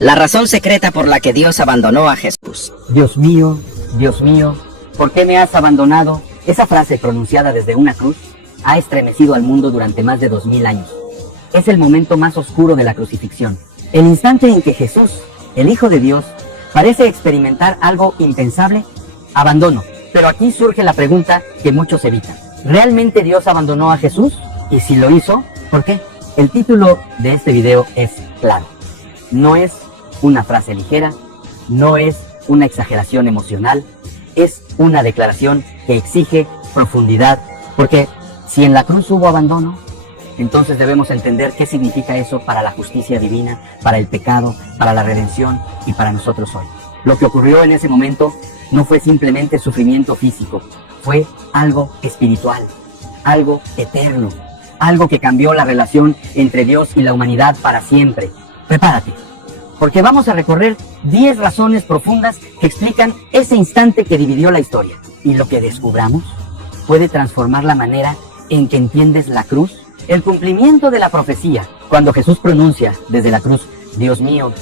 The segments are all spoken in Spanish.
La razón secreta por la que Dios abandonó a Jesús. Dios mío, ¿por qué me has abandonado? Esa frase pronunciada desde una cruz ha estremecido al mundo durante más de 2000 años. Es el momento más oscuro de la crucifixión. El instante en que Jesús, el Hijo de Dios, parece experimentar algo impensable, abandono. Pero aquí surge la pregunta que muchos evitan. ¿Realmente Dios abandonó a Jesús? Y si lo hizo, ¿por qué? El título de este video es claro. No es una frase ligera, no es una exageración emocional, es una declaración que exige profundidad, porque si en la cruz hubo abandono, entonces debemos entender qué significa eso para la justicia divina, para el pecado, para la redención y para nosotros hoy. Lo que ocurrió en ese momento no fue simplemente sufrimiento físico, fue algo espiritual, algo eterno, algo que cambió la relación entre Dios y la humanidad para siempre. Prepárate, porque vamos a recorrer 10 razones profundas que explican ese instante que dividió la historia. Y lo que descubramos puede transformar la manera en que entiendes la cruz, el cumplimiento de la profecía. Cuando Jesús pronuncia desde la cruz, Dios mío,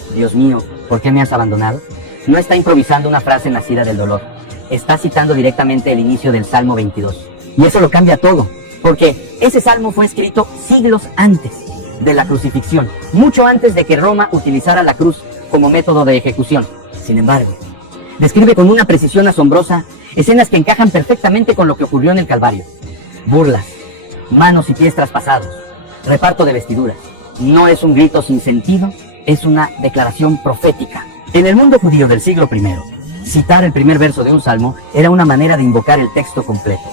¿por qué me has abandonado?, no está improvisando una frase nacida del dolor. Está citando directamente el inicio del Salmo 22. Y eso lo cambia todo, porque ese salmo fue escrito siglos antes de la crucifixión, mucho antes de que Roma utilizara la cruz como método de ejecución. Sin embargo, describe con una precisión asombrosa escenas que encajan perfectamente con lo que ocurrió en el Calvario. Burlas, manos y pies traspasados, reparto de vestiduras. No es un grito sin sentido, es una declaración profética. En el mundo judío del siglo I, citar el primer verso de un salmo era una manera de invocar el texto completo.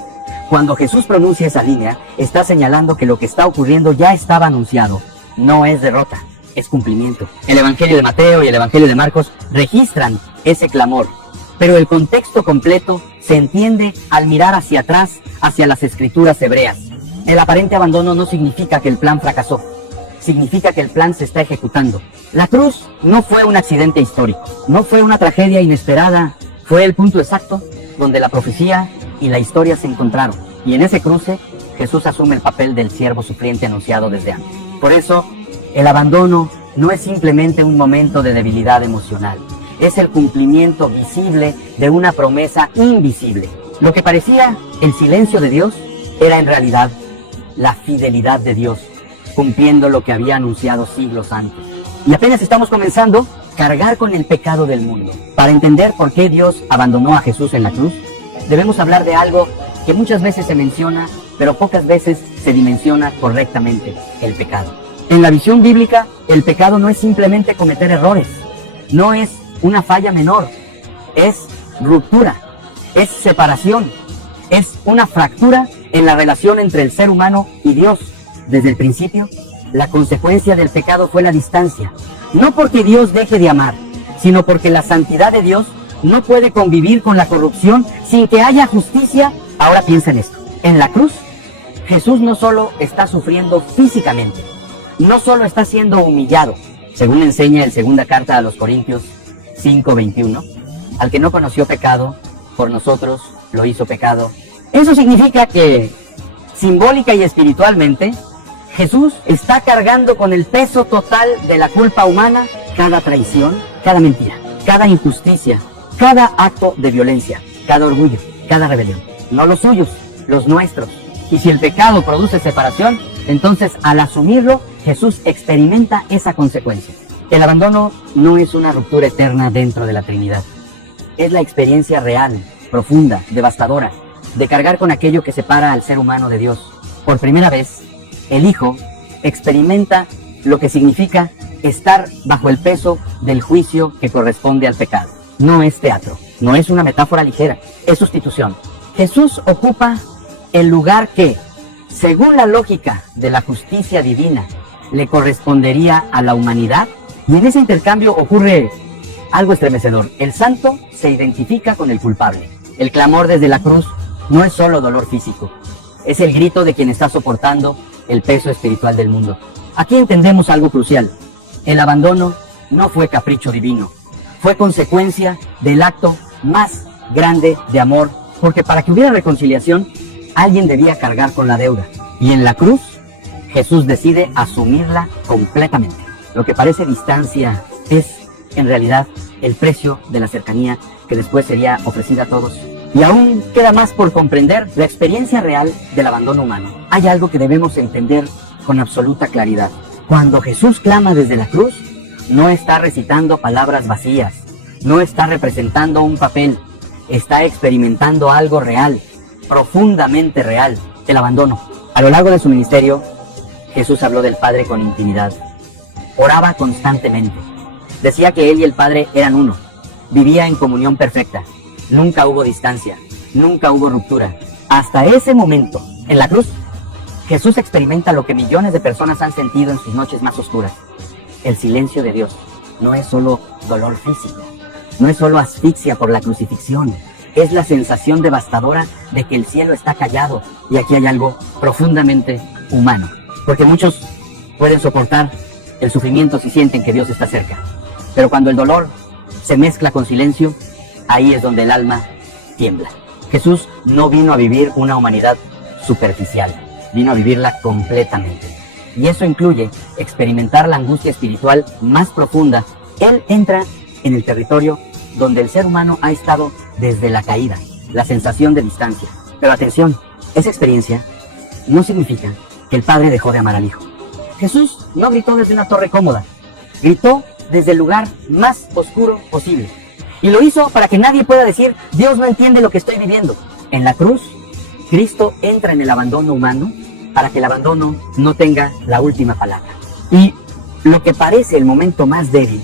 Cuando Jesús pronuncia esa línea, está señalando que lo que está ocurriendo ya estaba anunciado. No es derrota, es cumplimiento. El Evangelio de Mateo y el Evangelio de Marcos registran ese clamor, pero el contexto completo se entiende al mirar hacia atrás, hacia las escrituras hebreas. El aparente abandono no significa que el plan fracasó, significa que el plan se está ejecutando. La cruz no fue un accidente histórico, no fue una tragedia inesperada, fue el punto exacto donde la profecía y la historia se encontraron. Y en ese cruce, Jesús asume el papel del siervo sufriente anunciado desde antes. Por eso, el abandono no es simplemente un momento de debilidad emocional, es el cumplimiento visible de una promesa invisible. Lo que parecía el silencio de Dios era en realidad la fidelidad de Dios, cumpliendo lo que había anunciado siglos antes. Y apenas estamos comenzando a cargar con el pecado del mundo. Para entender por qué Dios abandonó a Jesús en la cruz, debemos hablar de algo que muchas veces se menciona, pero pocas veces se dimensiona correctamente: el pecado. En la visión bíblica, el pecado no es simplemente cometer errores, no es una falla menor, es ruptura, es separación, es una fractura en la relación entre el ser humano y Dios. Desde el principio, la consecuencia del pecado fue la distancia, no porque Dios deje de amar, sino porque la santidad de Dios no puede convivir con la corrupción sin que haya justicia. Ahora piensa en esto. En la cruz, Jesús no solo está sufriendo físicamente, no solo está siendo humillado, según enseña en segunda carta a los Corintios 5:21, al que no conoció pecado, por nosotros lo hizo pecado. Eso significa que, simbólica y espiritualmente, Jesús está cargando con el peso total de la culpa humana, cada traición, cada mentira, cada injusticia, cada acto de violencia, cada orgullo, cada rebelión. No los suyos, los nuestros. Y si el pecado produce separación, entonces al asumirlo, Jesús experimenta esa consecuencia. El abandono no es una ruptura eterna dentro de la Trinidad. Es la experiencia real, profunda, devastadora, de cargar con aquello que separa al ser humano de Dios. Por primera vez, el Hijo experimenta lo que significa estar bajo el peso del juicio que corresponde al pecado. No es teatro, no es una metáfora ligera, es sustitución. Jesús ocupa el lugar que, según la lógica de la justicia divina, le correspondería a la humanidad. Y en ese intercambio ocurre algo estremecedor. El santo se identifica con el culpable. El clamor desde la cruz no es solo dolor físico, es el grito de quien está soportando el peso espiritual del mundo. Aquí entendemos algo crucial. El abandono no fue capricho divino, fue consecuencia del acto más grande de amor, porque para que hubiera reconciliación, alguien debía cargar con la deuda. Y en la cruz, Jesús decide asumirla completamente. Lo que parece distancia es en realidad el precio de la cercanía que después sería ofrecida a todos. Y aún queda más por comprender la experiencia real del abandono humano. Hay algo que debemos entender con absoluta claridad. Cuando Jesús clama desde la cruz, no está recitando palabras vacías, no está representando un papel, está experimentando algo real, profundamente real, el abandono. A lo largo de su ministerio, Jesús habló del Padre con intimidad. Oraba constantemente. Decía que Él y el Padre eran uno. Vivía en comunión perfecta. Nunca hubo distancia. Nunca hubo ruptura. Hasta ese momento, en la cruz, Jesús experimenta lo que millones de personas han sentido en sus noches más oscuras. El silencio de Dios no es solo dolor físico. No es solo asfixia por la crucifixión. Es la sensación devastadora de que el cielo está callado. Y aquí hay algo profundamente humano. Porque muchos pueden soportar el sufrimiento si sienten que Dios está cerca. Pero cuando el dolor se mezcla con silencio, ahí es donde el alma tiembla. Jesús no vino a vivir una humanidad superficial, vino a vivirla completamente. Y eso incluye experimentar la angustia espiritual más profunda. Él entra en el territorio donde el ser humano ha estado desde la caída, la sensación de distancia. Pero atención, esa experiencia no significa que el Padre dejó de amar al Hijo. Jesús no gritó desde una torre cómoda, gritó desde el lugar más oscuro posible. Y lo hizo para que nadie pueda decir, Dios no entiende lo que estoy viviendo. En la cruz, Cristo entra en el abandono humano para que el abandono no tenga la última palabra. Y lo que parece el momento más débil,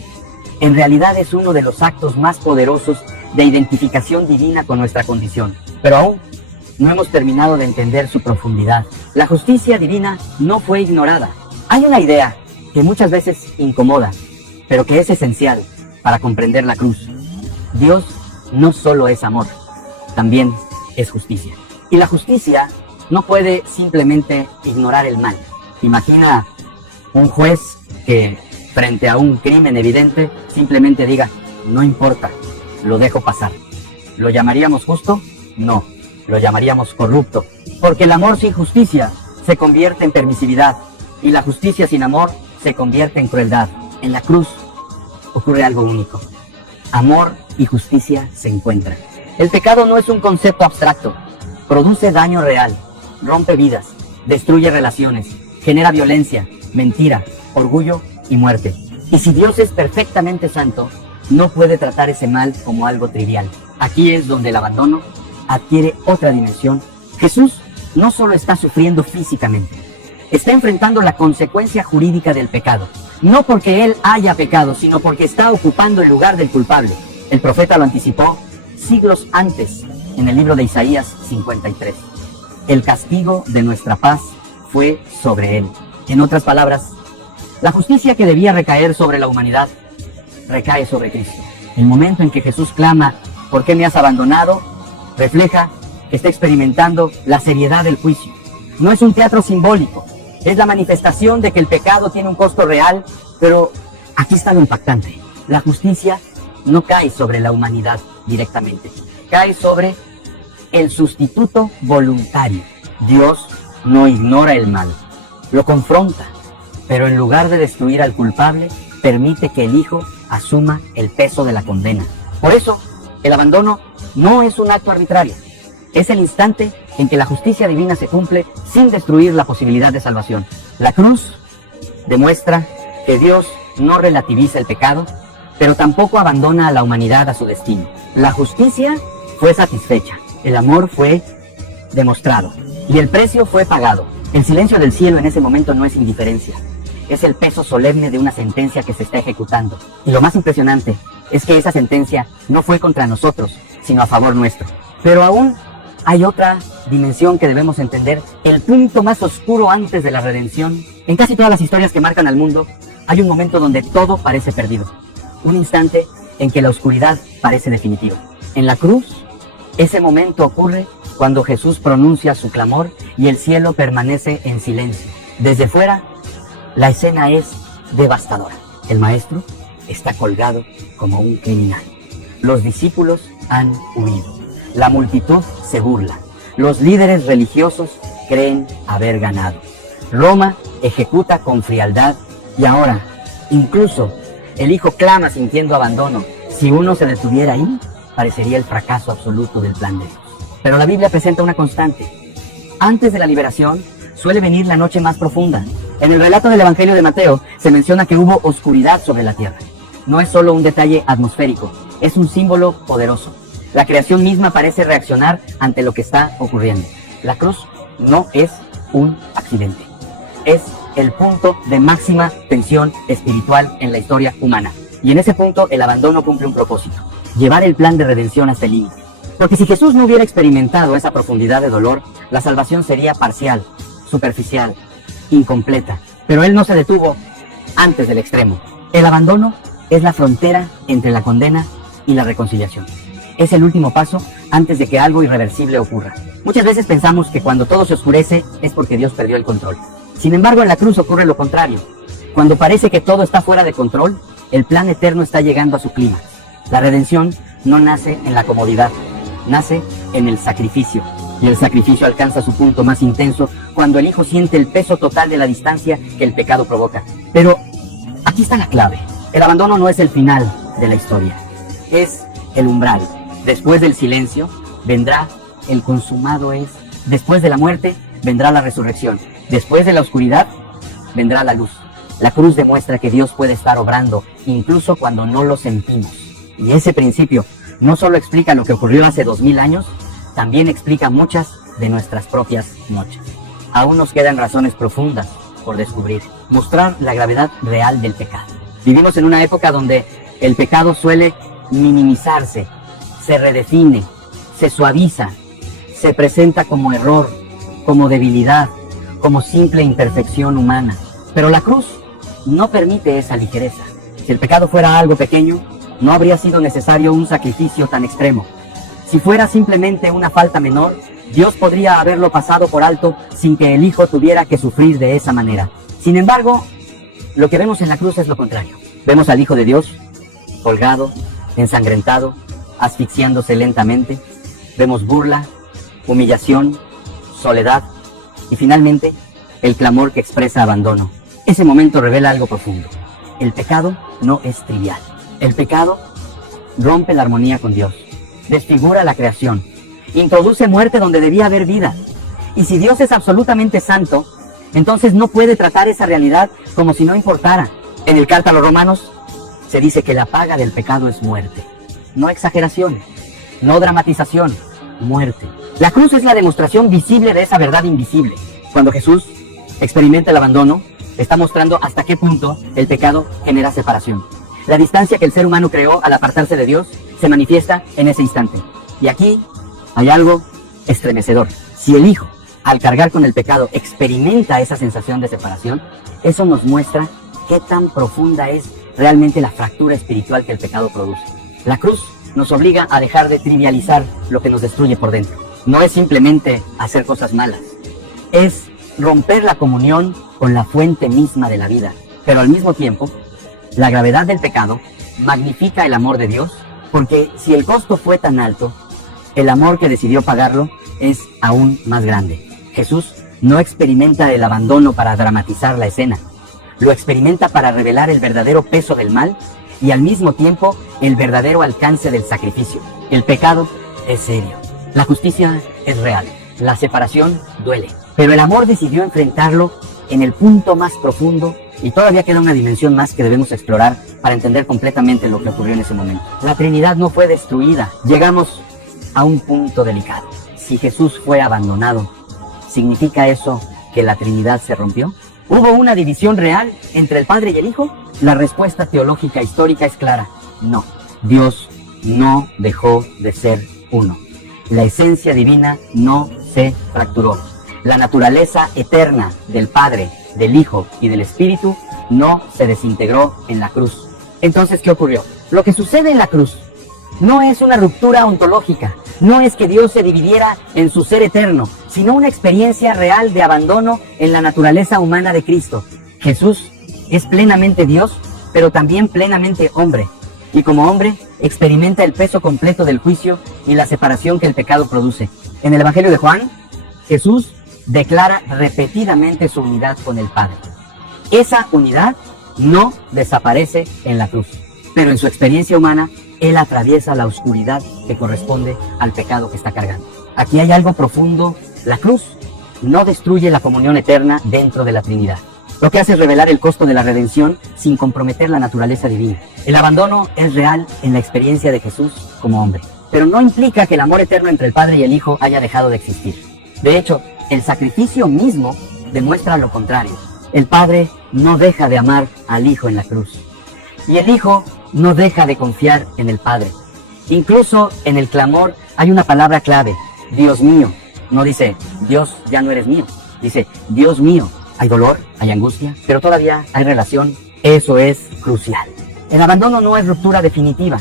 en realidad es uno de los actos más poderosos de identificación divina con nuestra condición. Pero aún no hemos terminado de entender su profundidad. La justicia divina no fue ignorada. Hay una idea que muchas veces incomoda, pero que es esencial para comprender la cruz. Dios no solo es amor, también es justicia. Y la justicia no puede simplemente ignorar el mal. Imagina un juez que frente a un crimen evidente simplemente diga, no importa, lo dejo pasar. ¿Lo llamaríamos justo? No, lo llamaríamos corrupto. Porque el amor sin justicia se convierte en permisividad y la justicia sin amor se convierte en crueldad. En la cruz ocurre algo único. Amor y justicia se encuentran. El pecado no es un concepto abstracto. Produce daño real, rompe vidas, destruye relaciones, genera violencia, mentira, orgullo y muerte. Y si Dios es perfectamente santo, no puede tratar ese mal como algo trivial. Aquí es donde el abandono adquiere otra dimensión. Jesús no solo está sufriendo físicamente, está enfrentando la consecuencia jurídica del pecado. No porque Él haya pecado, sino porque está ocupando el lugar del culpable. El profeta lo anticipó siglos antes en el libro de Isaías 53. El castigo de nuestra paz fue sobre Él. En otras palabras, la justicia que debía recaer sobre la humanidad recae sobre Cristo. El momento en que Jesús clama, ¿por qué me has abandonado?, refleja que está experimentando la seriedad del juicio. No es un teatro simbólico, es la manifestación de que el pecado tiene un costo real, pero aquí está lo impactante. La justicia no cae sobre la humanidad directamente, cae sobre el sustituto voluntario. Dios no ignora el mal, lo confronta, pero en lugar de destruir al culpable, permite que el Hijo asuma el peso de la condena. Por eso, el abandono no es un acto arbitrario, es el instante en que la justicia divina se cumple sin destruir la posibilidad de salvación. La cruz demuestra que Dios no relativiza el pecado, pero tampoco abandona a la humanidad a su destino. La justicia fue satisfecha, el amor fue demostrado y el precio fue pagado. El silencio del cielo en ese momento no es indiferencia, es el peso solemne de una sentencia que se está ejecutando. Y lo más impresionante es que esa sentencia no fue contra nosotros, sino a favor nuestro. Pero aún hay otra dimensión que debemos entender, el punto más oscuro antes de la redención. En casi todas las historias que marcan al mundo, hay un momento donde todo parece perdido. Un instante en que la oscuridad parece definitiva. En la cruz, ese momento ocurre cuando Jesús pronuncia su clamor y el cielo permanece en silencio. Desde fuera, la escena es devastadora. El maestro está colgado como un criminal. Los discípulos han huido. La multitud se burla. Los líderes religiosos creen haber ganado. Roma ejecuta con frialdad y ahora, incluso El hijo clama sintiendo abandono. Si uno se detuviera ahí, parecería el fracaso absoluto del plan de Dios. Pero la Biblia presenta una constante. Antes de la liberación, suele venir la noche más profunda. En el relato del Evangelio de Mateo, se menciona que hubo oscuridad sobre la tierra. No es solo un detalle atmosférico, es un símbolo poderoso. La creación misma parece reaccionar ante lo que está ocurriendo. La cruz no es un accidente. Es el punto de máxima tensión espiritual en la historia humana. Y en ese punto el abandono cumple un propósito: llevar el plan de redención hasta el límite. Porque si Jesús no hubiera experimentado esa profundidad de dolor, la salvación sería parcial, superficial, incompleta. Pero Él no se detuvo antes del extremo. El abandono es la frontera entre la condena y la reconciliación. Es el último paso antes de que algo irreversible ocurra. Muchas veces pensamos que cuando todo se oscurece es porque Dios perdió el control. Sin embargo, en la cruz ocurre lo contrario. Cuando parece que todo está fuera de control, el plan eterno está llegando a su clímax. La redención no nace en la comodidad, nace en el sacrificio. Y el sacrificio alcanza su punto más intenso cuando el Hijo siente el peso total de la distancia que el pecado provoca. Pero aquí está la clave. El abandono no es el final de la historia, es el umbral. Después del silencio vendrá el consumado es. Después de la muerte vendrá la resurrección. Después de la oscuridad vendrá la luz. La cruz demuestra que Dios puede estar obrando incluso cuando no lo sentimos. Y ese principio no solo explica lo que ocurrió hace 2000 años, también explica muchas de nuestras propias noches. Aún nos quedan razones profundas por descubrir, mostrar la gravedad real del pecado. Vivimos en una época donde el pecado suele minimizarse, se redefine, se suaviza, se presenta como error, como debilidad, como simple imperfección humana. Pero la cruz no permite esa ligereza. Si el pecado fuera algo pequeño, no habría sido necesario un sacrificio tan extremo. Si fuera simplemente una falta menor, Dios podría haberlo pasado por alto sin que el Hijo tuviera que sufrir de esa manera. Sin embargo, lo que vemos en la cruz es lo contrario. Vemos al Hijo de Dios colgado, ensangrentado, asfixiándose lentamente. Vemos burla, humillación, soledad y finalmente el clamor que expresa abandono. Ese momento revela algo profundo. El pecado no es trivial. El pecado rompe la armonía con Dios, desfigura la creación, introduce muerte donde debía haber vida. Y si Dios es absolutamente santo, entonces no puede tratar esa realidad como si no importara. En el carta a los Romanos se dice que la paga del pecado es muerte. No exageración, no dramatización, muerte. La cruz es la demostración visible de esa verdad invisible. Cuando Jesús experimenta el abandono, está mostrando hasta qué punto el pecado genera separación. La distancia que el ser humano creó al apartarse de Dios se manifiesta en ese instante. Y aquí hay algo estremecedor. Si el Hijo, al cargar con el pecado, experimenta esa sensación de separación, eso nos muestra qué tan profunda es realmente la fractura espiritual que el pecado produce. La cruz nos obliga a dejar de trivializar lo que nos destruye por dentro. No es simplemente hacer cosas malas, es romper la comunión con la fuente misma de la vida. Pero al mismo tiempo, la gravedad del pecado magnifica el amor de Dios, porque si el costo fue tan alto, el amor que decidió pagarlo es aún más grande. Jesús no experimenta el abandono para dramatizar la escena, lo experimenta para revelar el verdadero peso del mal y al mismo tiempo el verdadero alcance del sacrificio. El pecado es serio, la justicia es real, la separación duele, pero el amor decidió enfrentarlo en el punto más profundo y todavía queda una dimensión más que debemos explorar para entender completamente lo que ocurrió en ese momento. La Trinidad no fue destruida, llegamos a un punto delicado. Si Jesús fue abandonado, ¿significa eso que la Trinidad se rompió? ¿Hubo una división real entre el Padre y el Hijo? La respuesta teológica histórica es clara: no. Dios no dejó de ser uno. La esencia divina no se fracturó. La naturaleza eterna del Padre, del Hijo y del Espíritu no se desintegró en la cruz. Entonces, ¿qué ocurrió? Lo que sucede en la cruz no es una ruptura ontológica, no es que Dios se dividiera en su ser eterno, sino una experiencia real de abandono en la naturaleza humana de Cristo. Jesús es plenamente Dios, pero también plenamente hombre, y como hombre experimenta el peso completo del juicio y la separación que el pecado produce. En el Evangelio de Juan, Jesús declara repetidamente su unidad con el Padre. Esa unidad no desaparece en la cruz, pero en su experiencia humana, Él atraviesa la oscuridad que corresponde al pecado que está cargando. Aquí hay algo profundo. La cruz no destruye la comunión eterna dentro de la Trinidad. Lo que hace es revelar el costo de la redención sin comprometer la naturaleza divina. El abandono es real en la experiencia de Jesús como hombre, pero no implica que el amor eterno entre el Padre y el Hijo haya dejado de existir. De hecho, el sacrificio mismo demuestra lo contrario. El Padre no deja de amar al Hijo en la cruz, y el Hijo no deja de confiar en el Padre. Incluso en el clamor hay una palabra clave: Dios mío. No dice, Dios, ya no eres mío. Dice, Dios mío. Hay dolor, hay angustia, pero todavía hay relación. Eso es crucial. El abandono no es ruptura definitiva.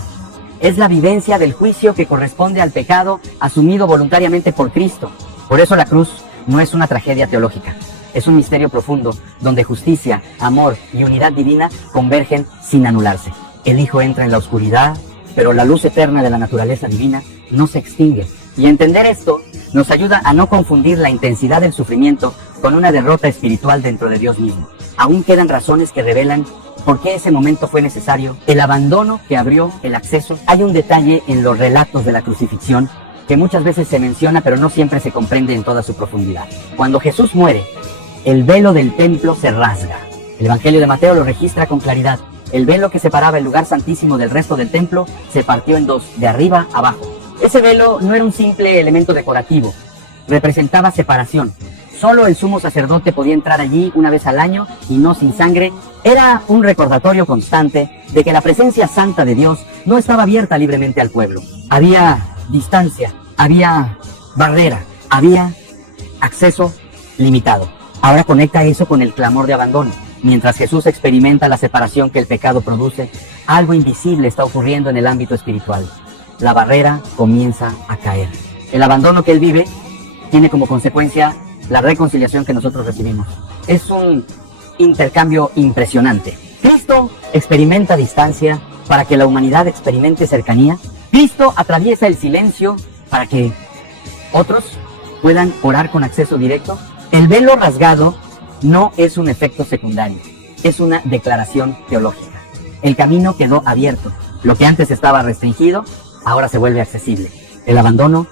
Es la vivencia del juicio que corresponde al pecado asumido voluntariamente por Cristo. Por eso la cruz no es una tragedia teológica. Es un misterio profundo donde justicia, amor y unidad divina convergen sin anularse. El Hijo entra en la oscuridad, pero la luz eterna de la naturaleza divina no se extingue. Y entender esto nos ayuda a no confundir la intensidad del sufrimiento con una derrota espiritual dentro de Dios mismo. Aún quedan razones que revelan por qué ese momento fue necesario, el abandono que abrió el acceso. Hay un detalle en los relatos de la crucifixión que muchas veces se menciona, pero no siempre se comprende en toda su profundidad. Cuando Jesús muere, el velo del templo se rasga. El Evangelio de Mateo lo registra con claridad. El velo que separaba el lugar santísimo del resto del templo se partió en dos, de arriba a abajo. Ese velo no era un simple elemento decorativo, representaba separación. Solo el sumo sacerdote podía entrar allí una vez al año y no sin sangre. Era un recordatorio constante de que la presencia santa de Dios no estaba abierta libremente al pueblo. Había distancia, había barrera, había acceso limitado. Ahora conecta eso con el clamor de abandono. Mientras Jesús experimenta la separación que el pecado produce, algo invisible está ocurriendo en el ámbito espiritual. La barrera comienza a caer. El abandono que Él vive tiene como consecuencia la reconciliación que nosotros recibimos. Es un intercambio impresionante. Cristo experimenta distancia para que la humanidad experimente cercanía. Cristo atraviesa el silencio para que otros puedan orar con acceso directo. El velo rasgado no es un efecto secundario, es una declaración teológica. El camino quedó abierto. Lo que antes estaba restringido, ahora se vuelve accesible. El abandono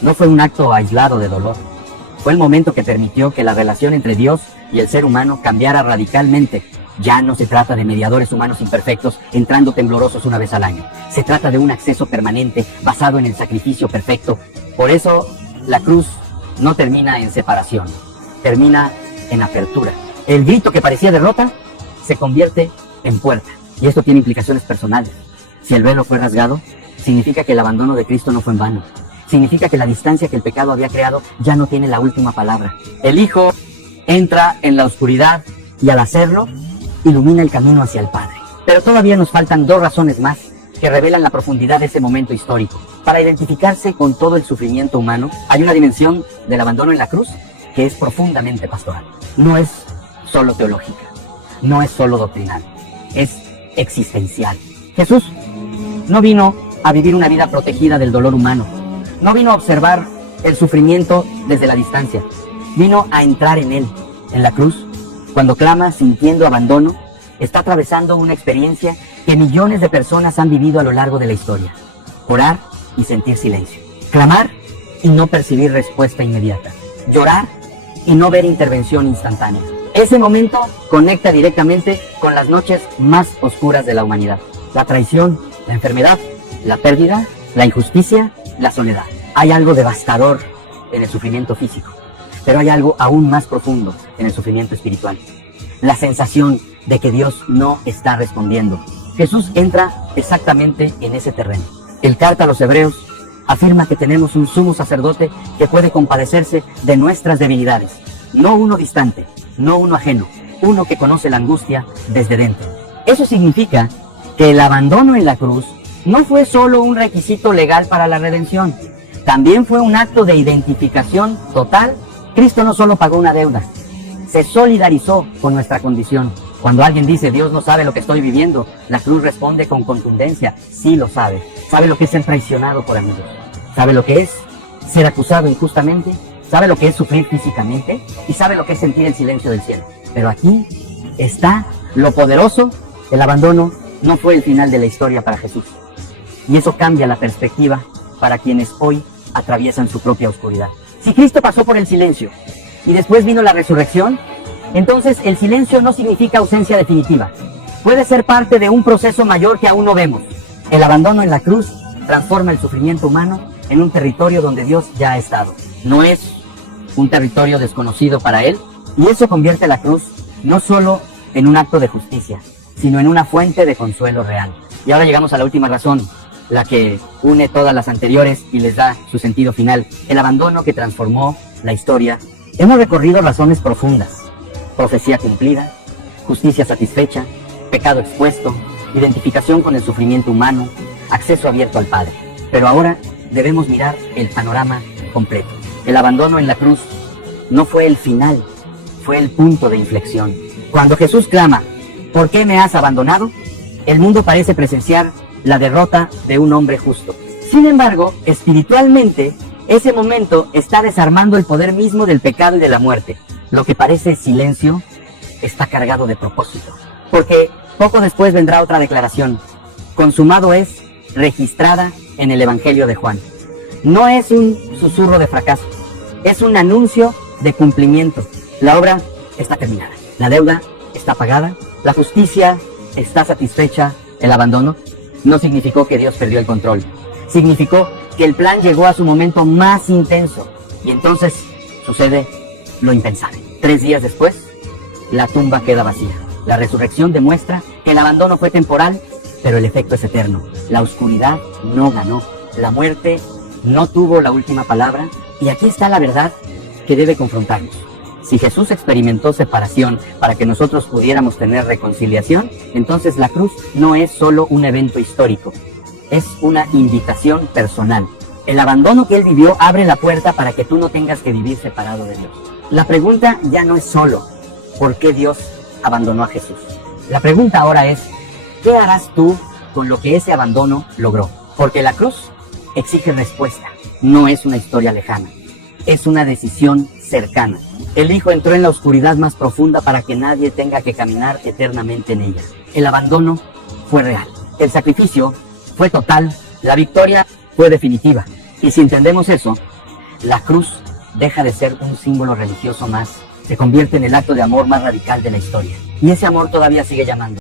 no fue un acto aislado de dolor. Fue el momento que permitió que la relación entre Dios y el ser humano cambiara radicalmente. Ya no se trata de mediadores humanos imperfectos entrando temblorosos una vez al año. Se trata de un acceso permanente basado en el sacrificio perfecto. Por eso la cruz no termina en separación, termina en apertura. El grito que parecía derrota se convierte en puerta. Y esto tiene implicaciones personales. Si el velo fue rasgado, significa que el abandono de Cristo no fue en vano. Significa que la distancia que el pecado había creado ya no tiene la última palabra. El Hijo entra en la oscuridad y al hacerlo, ilumina el camino hacia el Padre. Pero todavía nos faltan dos razones más que revelan la profundidad de ese momento histórico. Para identificarse con todo el sufrimiento humano, hay una dimensión del abandono en la cruz que es profundamente pastoral. No es solo teológica, no es solo doctrinal, es existencial. Jesús no vino a vivir una vida protegida del dolor humano, no vino a observar el sufrimiento desde la distancia, vino a entrar en él. En la cruz, cuando clama sintiendo abandono, está atravesando una experiencia que millones de personas han vivido a lo largo de la historia. Orar y sentir silencio. Clamar y no percibir respuesta inmediata. Llorar y no ver intervención instantánea. Ese momento conecta directamente con las noches más oscuras de la humanidad. La traición, la enfermedad, la pérdida, la injusticia, la soledad. Hay algo devastador en el sufrimiento físico, pero hay algo aún más profundo en el sufrimiento espiritual. La sensación de que Dios no está respondiendo. Jesús entra exactamente en ese terreno. El carta a los Hebreos afirma que tenemos un sumo sacerdote que puede compadecerse de nuestras debilidades. No uno distante, no uno ajeno, uno que conoce la angustia desde dentro. Eso significa que el abandono en la cruz no fue solo un requisito legal para la redención, también fue un acto de identificación total. Cristo no solo pagó una deuda, se solidarizó con nuestra condición. Cuando alguien dice, Dios no sabe lo que estoy viviendo, la cruz responde con contundencia, sí lo sabe. Sabe lo que es ser traicionado por amigos, sabe lo que es ser acusado injustamente, sabe lo que es sufrir físicamente y sabe lo que es sentir el silencio del cielo. Pero aquí está lo poderoso, el abandono no fue el final de la historia para Jesús. Y eso cambia la perspectiva para quienes hoy atraviesan su propia oscuridad. Si Cristo pasó por el silencio y después vino la resurrección, entonces el silencio no significa ausencia definitiva. Puede ser parte de un proceso mayor que aún no vemos. El abandono en la cruz transforma el sufrimiento humano en un territorio donde Dios ya ha estado. No es un territorio desconocido para Él, y eso convierte a la cruz no solo en un acto de justicia, sino en una fuente de consuelo real. Y ahora llegamos a la última razón, la que une todas las anteriores y les da su sentido final: el abandono que transformó la historia. Hemos recorrido razones profundas: profecía cumplida, justicia satisfecha, pecado expuesto, identificación con el sufrimiento humano, acceso abierto al Padre. Pero ahora debemos mirar el panorama completo. El abandono en la cruz no fue el final, fue el punto de inflexión. Cuando Jesús clama, ¿por qué me has abandonado?, el mundo parece presenciar la derrota de un hombre justo. Sin embargo, espiritualmente, ese momento está desarmando el poder mismo del pecado y de la muerte. Lo que parece silencio está cargado de propósito. Porque poco después vendrá otra declaración: consumado es, registrada en el Evangelio de Juan. No es un susurro de fracaso, es un anuncio de cumplimiento. La obra está terminada, la deuda está pagada, la justicia está satisfecha. El abandono no significó que Dios perdió el control, significó que el plan llegó a su momento más intenso. Y entonces sucede lo impensable. 3 días después, la tumba queda vacía. La resurrección demuestra que el abandono fue temporal, pero el efecto es eterno. La oscuridad no ganó, la muerte no tuvo la última palabra. Y aquí está la verdad que debe confrontarnos. Si Jesús experimentó separación para que nosotros pudiéramos tener reconciliación, entonces la cruz no es solo un evento histórico, es una invitación personal. El abandono que Él vivió abre la puerta para que tú no tengas que vivir separado de Dios. La pregunta ya no es solo ¿por qué Dios abandonó a Jesús? La pregunta ahora es ¿qué harás tú con lo que ese abandono logró? Porque la cruz exige respuesta. No es una historia lejana, es una decisión cercana. El Hijo entró en la oscuridad más profunda para que nadie tenga que caminar eternamente en ella. El abandono fue real, el sacrificio fue total, la victoria fue definitiva. Y si entendemos eso, la cruz deja de ser un símbolo religioso más, se convierte en el acto de amor más radical de la historia. Y ese amor todavía sigue llamando.